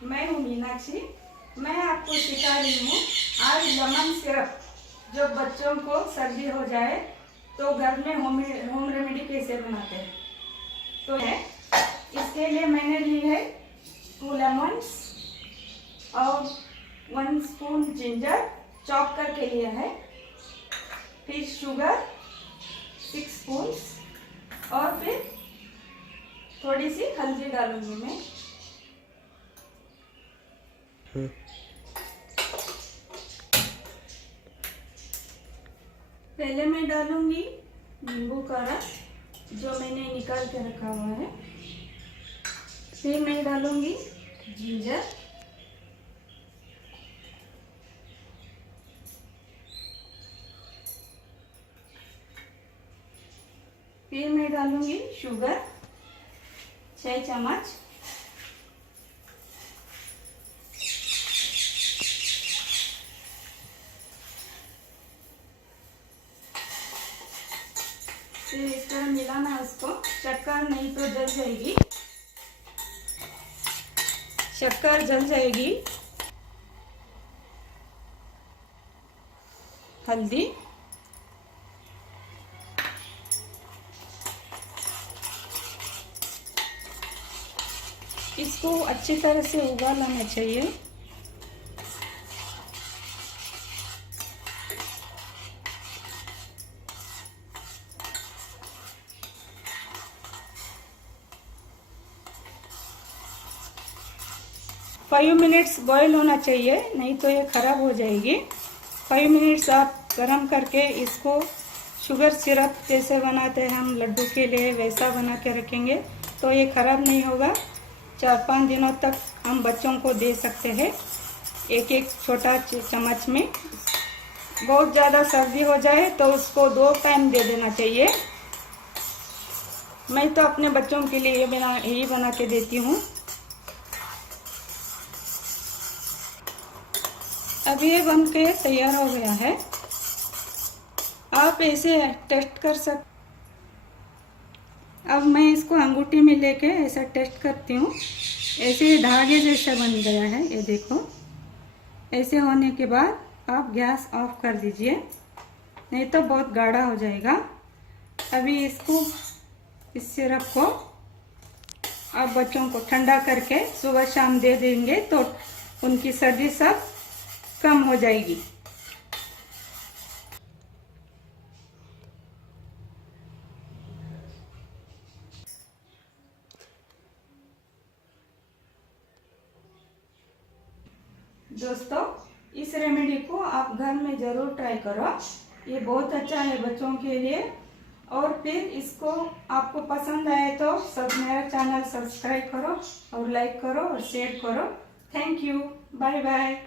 मैं हूँ मीनाक्षी। मैं आपको सिखा रही हूँ आज लेमन सिरप। जो बच्चों को सर्दी हो जाए तो घर में होम रेमेडी कैसे बनाते हैं तो है। इसके लिए मैंने ली है 2 लेमन्स और 1 स्पून जिंजर चॉप करके लिया है। फिर शुगर 6 स्पून और फिर थोड़ी सी हल्दी डालूंगी मैं। पहले मैं डालूंगी नींबू का रस जो मैंने निकाल के रखा हुआ है। फिर मैं डालूंगी जिंजर, फिर मैं डालूंगी शुगर 6 चम्मच, फिर इस तरह मिलाना है उसको। शक्कर नहीं तो जल जाएगी, शक्कर जल जाएगी। हल्दी, इसको अच्छी तरह से उबालना चाहिए। फाइव मिनट्स बॉईल होना चाहिए, नहीं तो ये खराब हो जाएगी। 5 मिनट्स आप गरम करके इसको शुगर सिरप जैसे बनाते हैं हम लड्डू के लिए वैसा बना के रखेंगे तो ये खराब नहीं होगा। 4-5 दिनों तक हम बच्चों को दे सकते हैं एक छोटा चम्मच में। बहुत ज़्यादा सर्दी हो जाए तो उसको 2 टाइम दे देना चाहिए। मैं तो अपने बच्चों के लिए यही बना के देती हूँ। अब ये बन के तैयार हो गया है। आप ऐसे टेस्ट कर सकते। अब मैं इसको अंगूठी में लेके ऐसा टेस्ट करती हूँ। ऐसे धागे जैसा बन गया है, ये देखो। ऐसे होने के बाद आप गैस ऑफ कर दीजिए, नहीं तो बहुत गाढ़ा हो जाएगा। अभी इसको इस सिरप को आप बच्चों को ठंडा करके सुबह शाम दे देंगे तो उनकी सर्दी सब कम हो जाएगी। दोस्तों, इस रेमेडी को आप घर में ज़रूर ट्राई करो। ये बहुत अच्छा है बच्चों के लिए। और फिर इसको आपको पसंद आए तो मेरा चैनल सब्सक्राइब करो और लाइक करो और शेयर करो। Thank you, bye bye.